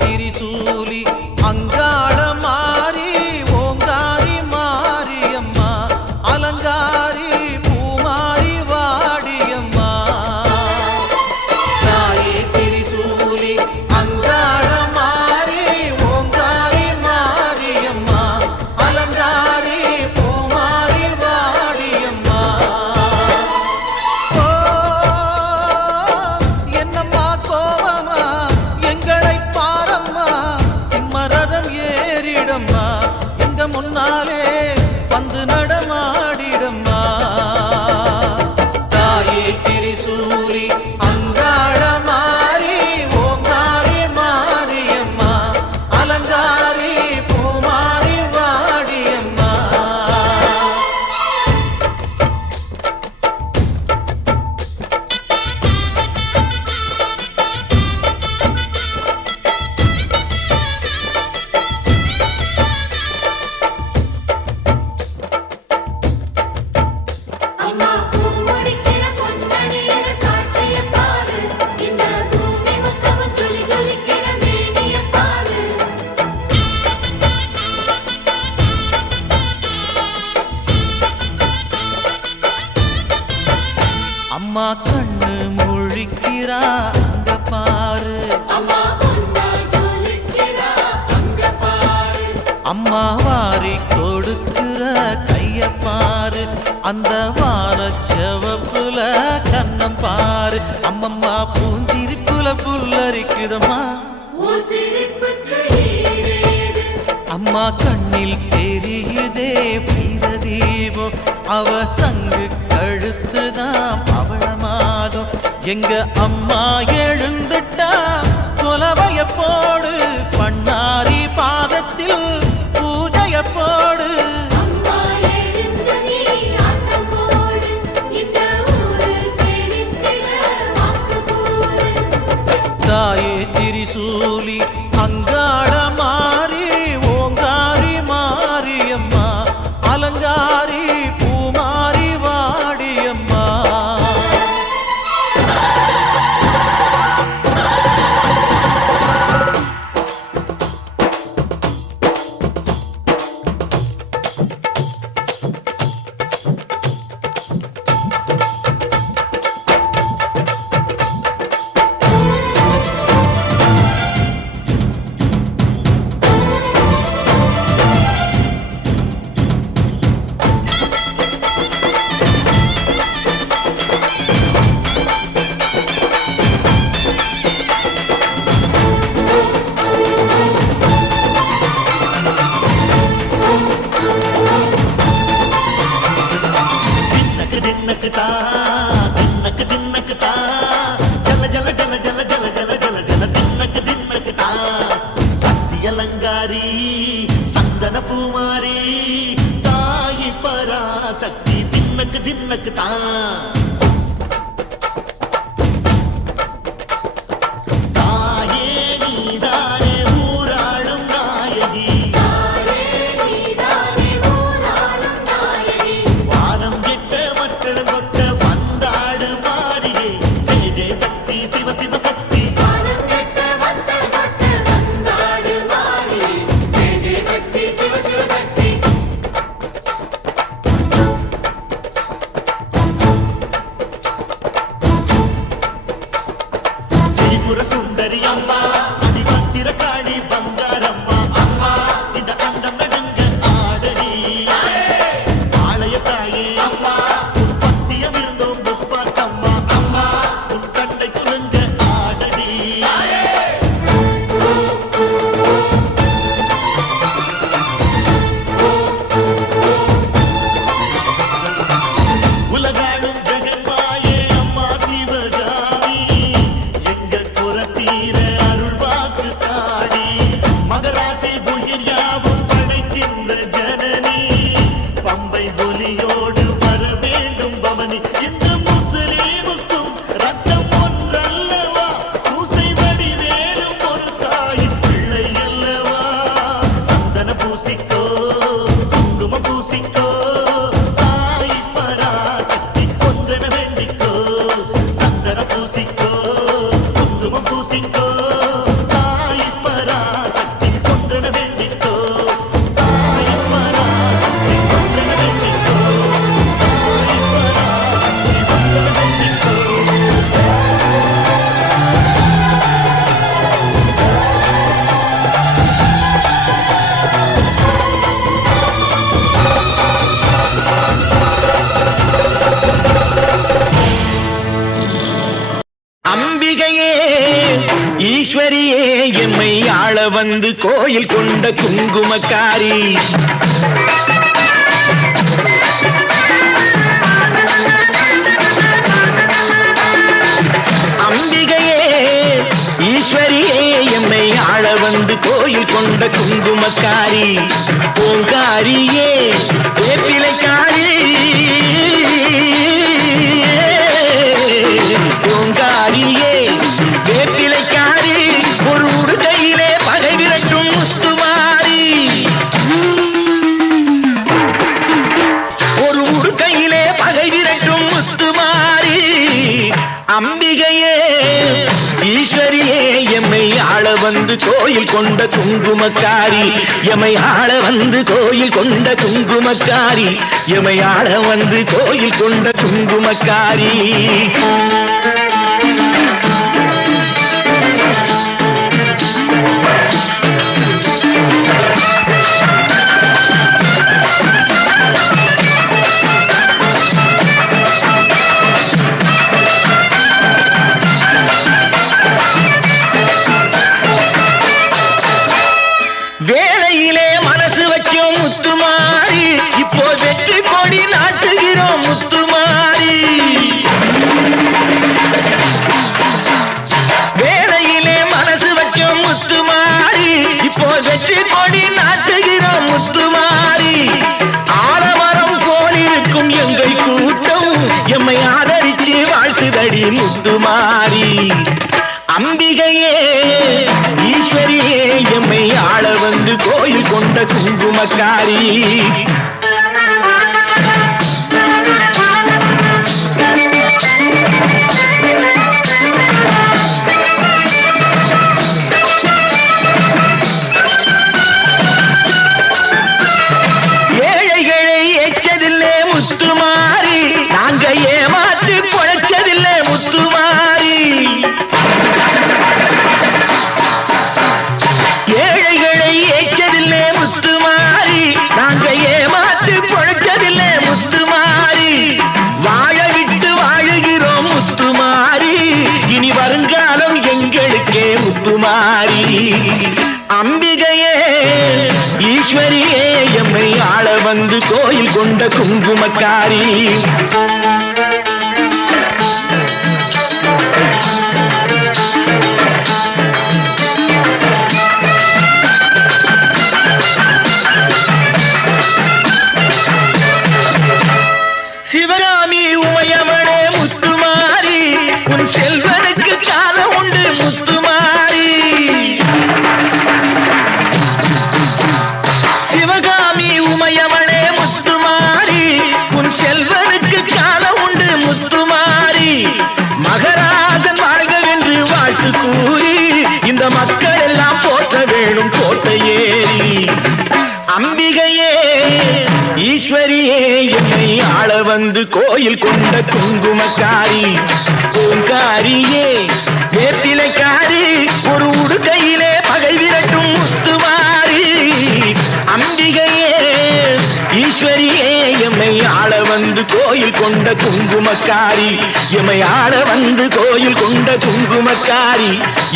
திரிசூலி அங்காள மாரி ஓங்காரி மாரியம்மா அலங்காரி பூமாரி வாடியம்மா. தாயே திரிசூலி அங்காள மாரி ஓங்காரி மாரியம்மா அலங்காரி பூமாரி வாடியம்மா. ஓ என்னம்மா கோவமா எங்களை சிம்மரதம் ஏறிடம்மா எங்க முன்னாலே வந்து நடமாடிடம்மா. தாயே திரிசூலி அங்காள மாரி ஓங்காரி மாரியம்மா அலங்காரி பூமாரி வாடியம்மா. அம்மா கண்ணு முழிக்கிறா அங்க பாரு. அம்மா வாரி கொடுக்கிற கைய பாரு. அந்த வானச்சவப்புல கண்ணம் பாரு. அம்மம்மா பூஞ்சிரிப்புல புல்லரிக்குதம்மா. அம்மா கண்ணில் தெரியுதே வீரதீபம். அவ சங்கு கழுத்துதான் பவளமாகும். எங்க அம்மா எழுந்துட்டா கொலவைய போடு. பண்ணாரி பாதத்தில் பூஜைய போடு. தாயே திரிசூலி அங்காள மாரி ஓங்காரி மாரியம்மா அலங்காரி பூமாரி வாடியம்மா. தின்னக்கு தான் சுந்தரி அம்மா அதிபத்திர காளி பங்காரம்மா அம்மா இந்த அண்டம் நடுங்க ஆடடி ஆலய தாயே அம்மா உன் பத்தியம் இருந்தோம் முப்பாட்டம்மா அம்மா உன் கட்டை குலுங்க ஆடடி உலகாடும் ஜெகன்மாயே அம்மா சிவகாமி மகராசி உயிர் யாவும் படைக்கின்ற ஜனனி பம்பை ஒலியோடு வர வேண்டும் பவனி இந்த முஸ்லீமுக்கும் ரத்தம் ஒன்றல்லவா சூசை வடிவேலும் ஒரு தாயின் பிள்ளை அல்லவா சந்தன பூசிக்கோ குங்குமம் பூசிக்கோ தாய் பராசக்தி கொன்றன வேண்டிக்கோ சந்தன பூசிக்கோ குங்குமம் பூசிக்கோ அம்பிகையே ஈஸ்வரியே எம்மை ஆள வந்து கோயில் கொண்ட குங்குமக்காரி அம்பிகையே ஈஸ்வரியே எம்மை ஆள வந்து கோயில் கொண்ட குங்குமக்காரி பூங்காரியே வேப்பிலைக்காரி பூங்காரியே வேப்பிலைக்காரி ஒரு உடுகையிலே பகை விரட்டும் முத்துமாரி ஒரு உடுகையிலே பகை விரட்டும் முத்துமாரி அம்பிகையே ஈஸ்வரியே எம்மை ஆள வந்து கோயில் கொண்ட குங்குமக்காரி எம்மை ஆள வந்து கோயில் கொண்ட குங்குமக்காரி எம்மை ஆள வந்து கோயில் கொண்ட குங்குமக்காரி வேளையிலே மனசு வச்சோம் முத்துமாரி இப்போ வெற்றி கொடி நாட்டுகிறோம் முத்துமாரி வேளையிலே மனசு வச்சோம் முத்துமாரி இப்போ வெற்றி கொடி நாட்டுகிறோம் முத்துமாரி ஆலமரம் போலிருக்கும் எங்கள் கூட்டம் எம்மை ஆதரிச்சு வாழ்த்துதடி முத்துமாரி அம்பிகையே ஈஸ்வரியே எம்மை ஆள வந்து கோயில் கொண்ட குங்குமக்காரி ஏழைகளை ஏச்சதில்லை முத்துமாரி நாங்க ஏமாற்றி பொழைச்சதில்லை முத்துமாரி ஏழைகளை ஏச்சதில்லை முத்துமாரி நாங்க ஏமாற்றி பொழைச்சதில்லை முத்துமாரி வாழ விட்டு வாழுகிறோம் முத்துமாரி இனி வருங்காலம் எங்களுக்கே முத்துமாரி அம்பிகையே ஈஸ்வரியே எம்மை ஆள வந்து கோயில் கொண்ட குங்குமக்காரி சிவராம வந்து கோயில் கொண்ட குங்குமக்காரி பூங்காரியே வேப்பிலைக்காரி ஒரு உடுக்கையிலே பகை விரட்டும் முத்துமாரி அம்பிகையே ஈஸ்வரியே எம்மை ஆள வந்து கோயில் கொண்ட குங்குமக்காரி எம்மை ஆள வந்து கோயில் கொண்ட குங்குமக்காரி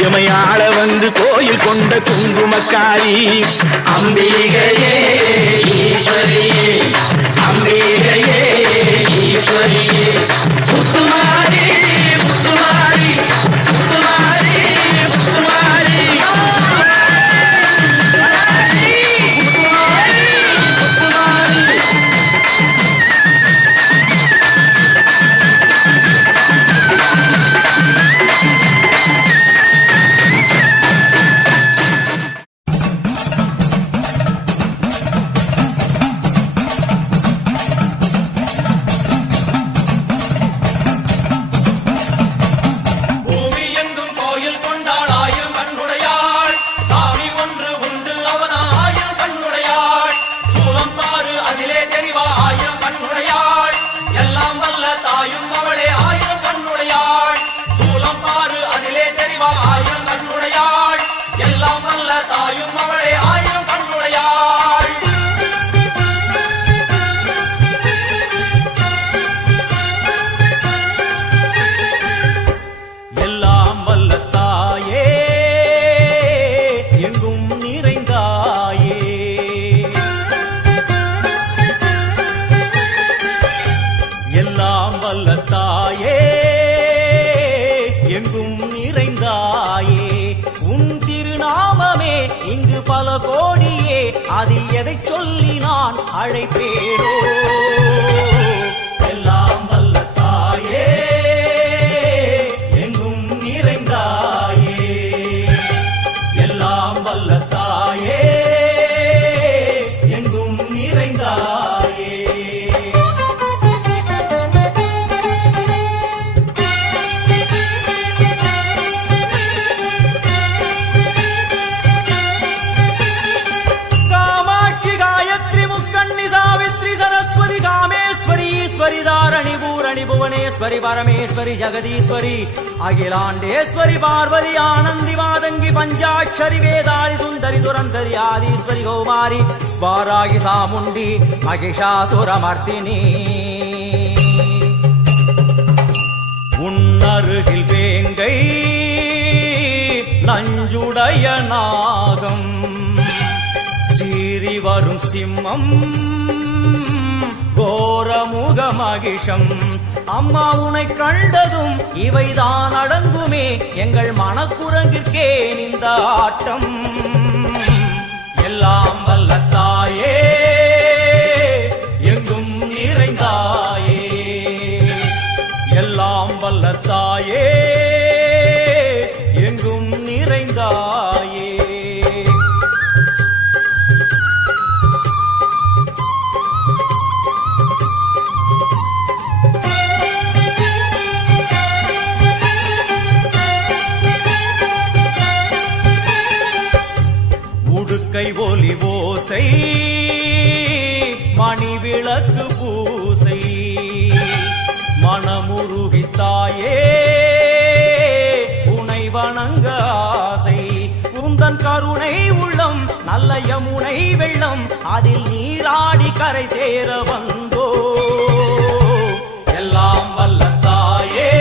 எம்மை ஆள வந்து கோயில் கொண்ட குங்குமக்காரி அம்பிகையே ஈஸ்வரியே அம்பிகையே ஈஸ்வரியே முத்துமாரி முத்துமாரி முத்துமாரி முத்துமாரி அதில் எதை சொல்லி நான் அழைப்பேனோ எல்லாம் வல்ல தாயே எங்கும் நிறைந்தாயே எல்லாம் வல்ல தாயே எங்கும் நிறைந்தாயே தாரணி பூரணி புவனேஸ்வரி பரமேஸ்வரி ஜெகதீஸ்வரி அகிலாண்டேஸ்வரி பார்வதி ஆனந்தி மாதங்கி பஞ்சாட்சரி வேதாளி சுந்தரி துரந்தரி ஆதீஸ்வரி கௌமாரி வாராகி சாமுண்டி மகிஷாசுரமர்த்தினி உன்னருகில் வேங்கை நஞ்சுடைய நாகம் சீறி வரும் சிம்மம் கோரமுக மகிஷம் அம்மா உனை கண்டதும் இவைதான் அடங்குமே எங்கள் மனக்குரங்கிற்கே இந்த ஆட்டம் எல்லாம் வல்ல தாயே எங்கும் நிறைந்தாயே எல்லாம் வல்ல தாயே எங்கும் நிறைந்தாயே கை ஒலி ஓசை மணி விளக்கு பூசை மனமுருகித்தாயே உனை வணங்க ஆசை உந்தன் கருணை உள்ளம் நல்ல யமுனை வெள்ளம் அதில் நீராடி கரை சேர வந்தோ எல்லாம் வல்ல தாயே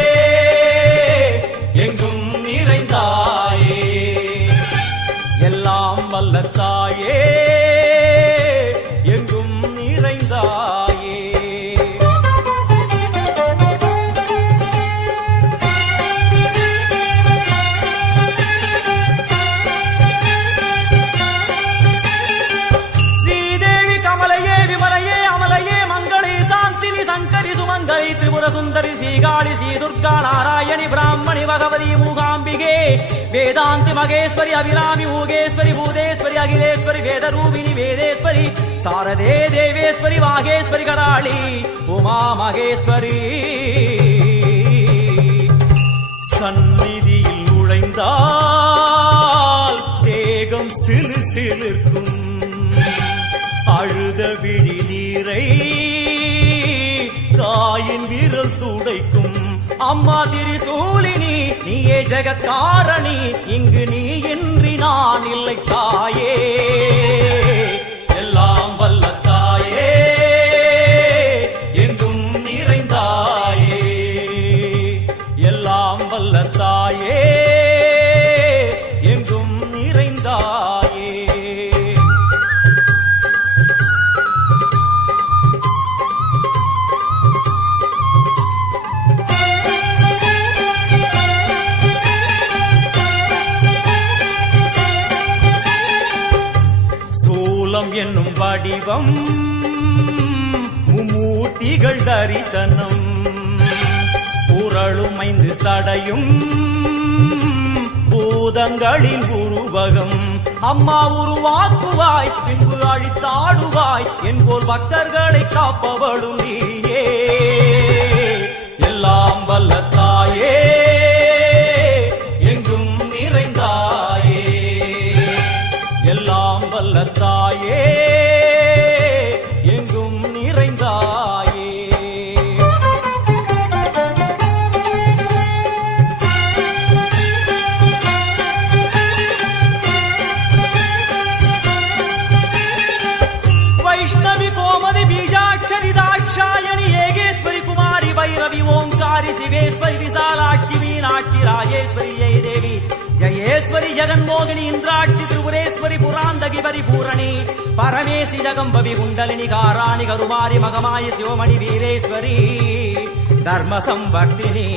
எங்கும் நிறைந்தாயே எல்லாம் வல்ல தாயே எங்கும் நிறைந்தாயே ஸ்ரீதேவி கமலையே விமலையே அமலையே மங்களே சாந்தினி சங்கரி சுமங்கலி திரிபுர சுந்தரி ஸ்ரீகாளி ஸ்ரீ துர்கா நாராயணி பிராமணி பகவதி மூகாம்பிகே வேதாந்தி மகேஸ்வரி அபிராமி மூகேஸ்வரி பூதேஸ்வரி அகிலேஸ்வரி வேதரூபிணி வேதேஸ்வரி சாரதே தேவேஸ்வரி வாகேஸ்வரி கராளி உமா மகேஸ்வரி சந்நிதியில் நுழைந்தால் தேகம் சிலு சிலிர்க்கும் அழுத விழி நீரை இடர் துடைக்கும் அம்மா திரிசூலினி நீயே ஜெகத்காரணி இங்கு நீ இன்றி நான் இல்லை தாயே எல்லாம் வல்ல தாயே எங்கும் நிறைந்தாயே எல்லாம் வல்ல தாயே எங்கும் நிறைந்தாயே சூலம் என்னும் வடிவம் மும்மூர்த்திகள் தரிசனம் புரளுமைந்து சடையும் பூதங்களின் உருவகம் அம்மா உருவாக்குவாய் பின்பு அழித்தாடுவாய் என்போல் பக்தர்களை காப்பவளும் நீயே எல்லாம் வல்ல தாயே எங்கும் நிறைந்தாயே எல்லாம் வல்ல தாயே எங்கும் நிறைந்தாயே வைஷ்ணவி கோமதி பீஜாட்சரி தாட்சாயணி ஏகேஸ்வரி குமாரி வைரவி ஓங்காரி சிவேஸ்வரி விசாலாட்சி மீனாட்சி ராஜேஸ்வரி ஜெயதேவி ஜயேஸ்வரி ஜெகன்மோகினி இந்திராட்சி திரிபுரேஸ்வரி புராந்தகி பரிபூரணி பரமேசி ஜகம்பவி குண்டலினி காராணி கருமாரி மகமாய சிவமணி வீரேஸ்வரி தர்ம சம்வர்த்தினி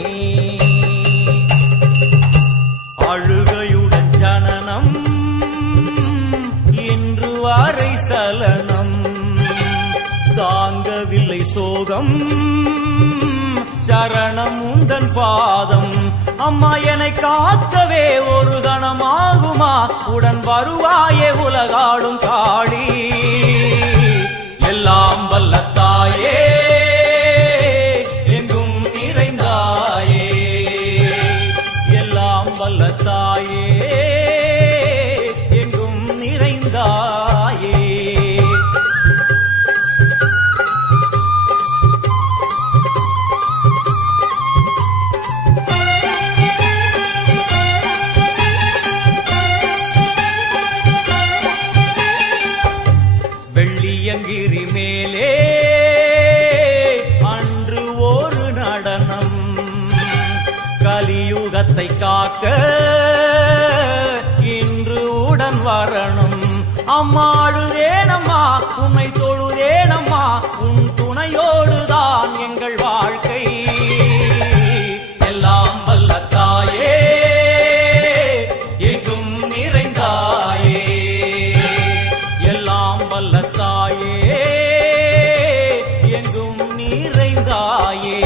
அழுகையுடன் ஜனனம் இன்று வரை சலனம் தாங்கவில்லை சோகம் சரணம் உந்தன் பாதம் அம்மா என்னை காக்கவே ஒரு கணமாகுமா உடன் வருவாயே உலகாளும் காளி எல்லாம் வல்ல தாயே எங்கும் நிறைந்தாயே எல்லாம் வல்ல தாயே எங்கும் நிறைந்தாயே வெள்ளியங்கிரி மேலே அன்று ஒரு நடனம் கலியுகத்தை காக்க இன்று உடன் வரணும் அம்மா அழுதேனம்மா உன்னை தொழுதேனம்மா உன் துணையோடுதான் எங்கள் வாழ்க்கை எல்லாம் வல்ல தாயே எங்கும் நிறைந்தாயே எல்லாம் வல்ல தாயே எங்கும் நிறைந்தாயே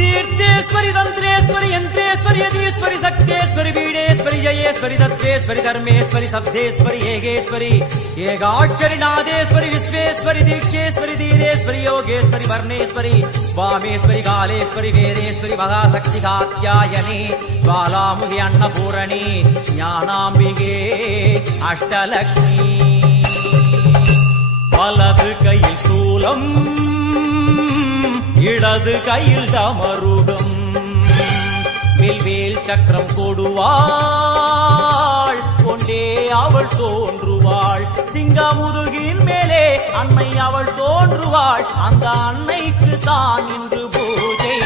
தீர்த்தேஸ்வரி தந்திரேஸ்வரி யந்திரேஸ்வரி யதீஸ்வரி சக்தேஸ்வரி வீடேஸ்வரி ஜயேஸ்வரி தத்வேஸ்வரி தர்மேஸ்வரி சப்தேஸ்வரி ஏகேஸ்வரி ஏகாட்சரி நாதேஸ்வரி விஸ்வேஸ்வரி தீட்சேஸ்வரி தீரேஸ்வரி யோகேஸ்வரி வர்ணேஸ்வரி வாமேஸ்வரி காலேஸ்வரி வேதேஸ்வரி மகாசக்தி காத்யாயனி ஜ்வாலாமுகி அன்னபூரணி ஞானாம்பிகே அஷ்டலக்ஷ்மி வலது கையில் சூலம் இடது கையில் டமருகம் வில்வேல் சக்கரம் கொடுவாள் கொண்டே அவள் தோன்றுவாள் சிங்கமுதுகின் மேலே அன்னை அவள் தோன்றுவாள் அந்த அன்னைக்கு தான் இன்று பூஜை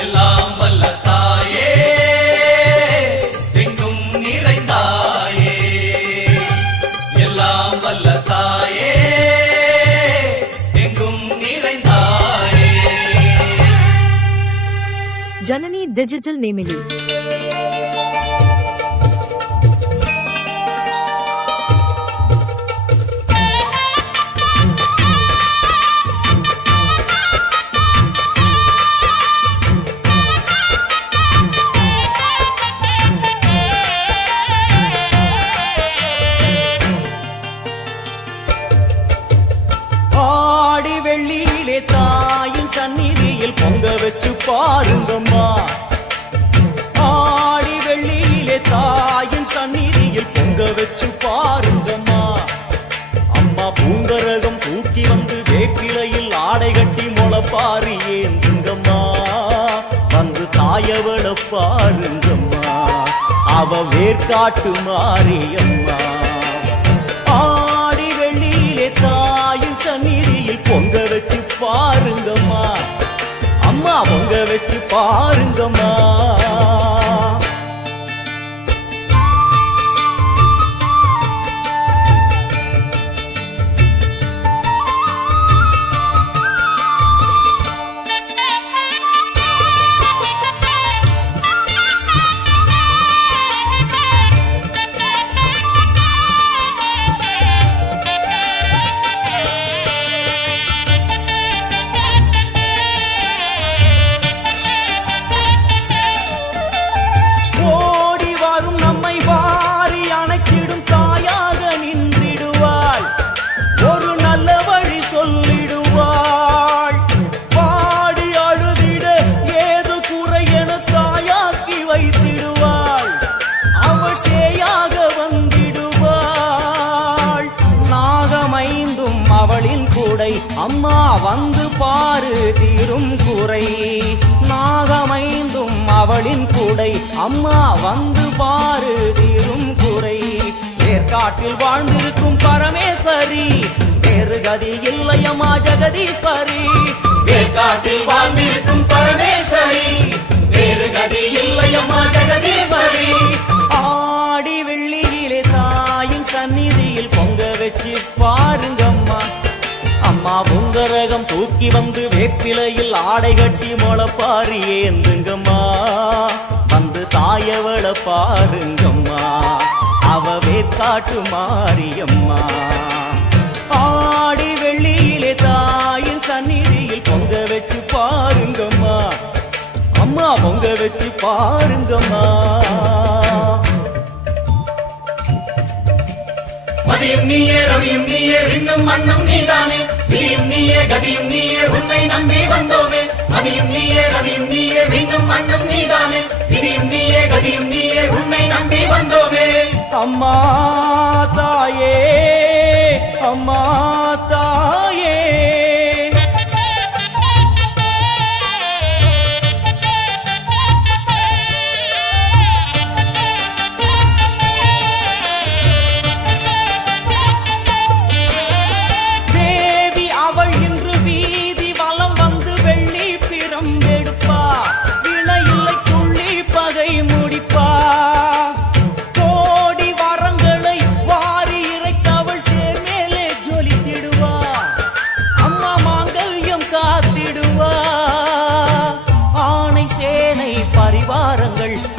எல்லாம் வல்ல தாயே எங்கும் நிறைந்தாயே எல்லாம் வல்ல தாயே எங்கும் நிறைந்தாயே जननी डिजिटल नेमिली ஆடி வெள்ளியிலே தாயின் சந்நிதியில் பொங்க வச்சு பாருங்கம்மா சந்நிதியில் பொங்க வச்சு பாருங்கம்மா அம்மா பூங்கரகம் தூக்கி வந்து வேப்பிலையில் ஆடை கட்டி முளப்பாரி ஏந்துங்கம்மா வந்து தாயவள பாருங்கம்மா அவ வேர்காட்டு மாரியம்மா ஆடி வெள்ளியிலே தாயின் சந்நிதியில் பொங்க வச்சு பாருங்கம்மா அம்மா பொங்க வச்சு பாருங்கம்மா அம்மா வந்து பாரு தீரும் குறை நாகமைந்தும் அவளின் கூடை அம்மா வந்து பாரு தீரும் குறை வேர்காட்டில் வாழ்ந்திருக்கும் பரமேஸ்வரி வேறு கதி இல்லையம்மா ஜெகதீஸ்வரி வேர்காட்டில் வாழ்ந்திருக்கும் பரமேஸ்வரி வேறு கதி இல்லையம்மா ஜெகதீஸ்வரி ஆடி வெள்ளியிலே தாயின் சந்நிதியில் பொங்க வச்சு பாருங்கம்மா அம்மா பொங்கரகம் தூக்கி வந்து வேப்பிலையில் ஆடை கட்டி முளப்பாரி ஏந்துங்கம்மா வந்து தாயவள பாருங்கம்மா அவ வேர்காட்டு மாரியம்மா ஆடி வெள்ளியிலே தாயின் சந்நிதியில் பொங்க வச்சு பாருங்கம்மா அம்மா பொங்க வச்சு பாருங்கம்மா மதியும் நீயே ரவியும் நீயே விண்ணும் மண்ணும் நீதானே விதியும் நீயே கதியும் நீயே உன்னை நம்பி வந்தோமே மதியும் நீயே ரவியும் நீயே விண்ணும் மண்ணும் நீதானே விதியும் நீயே கதியும் நீயே உன்னை நம்பி வந்தோமே அம்மா தாயே அம்மா தாயே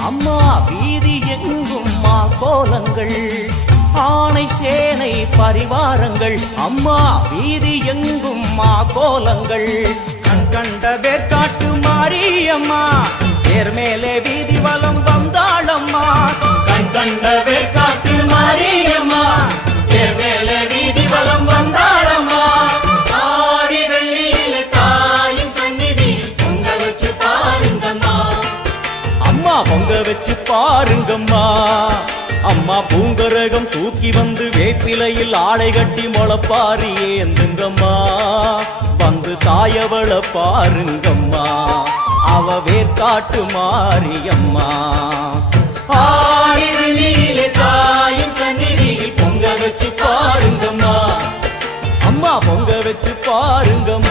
அம்மா வீதி எங்கும் மா கோலங்கள் ஆணை சேனை பரிவாரங்கள் அம்மா வீதி எங்கும் மா கோலங்கள் கண் கண்ட வேர்காட்டு மாரியம்மா தேர் மேலே வீதி வலம் வந்தாளம்மா கண் கண்ட வேர்காட்டு மாரியம்மா தேர் மேலே வீதி வலம் வந்தாளம்மா ஆடி வெள்ளியிலே தாயின் சந்நிதியில் பொங்க வச்சு பாருங்கம்மா அம்மா பொங்க வச்சு பாருங்கம்மா அம்மா பூங்கரகம் தூக்கி வந்து வேப்பிலையில் ஆடை கட்டி முளப்பாரி ஏந்துங்கம்மா வந்து தாயவள பாருங்கம்மா அவ வேர்காட்டு மாரியம்மா ஆடி வெள்ளியிலே தாயின் சந்நிதியில் பொங்க வச்சு பாருங்கம்மா அம்மா பொங்க வச்சு பாருங்கம்மா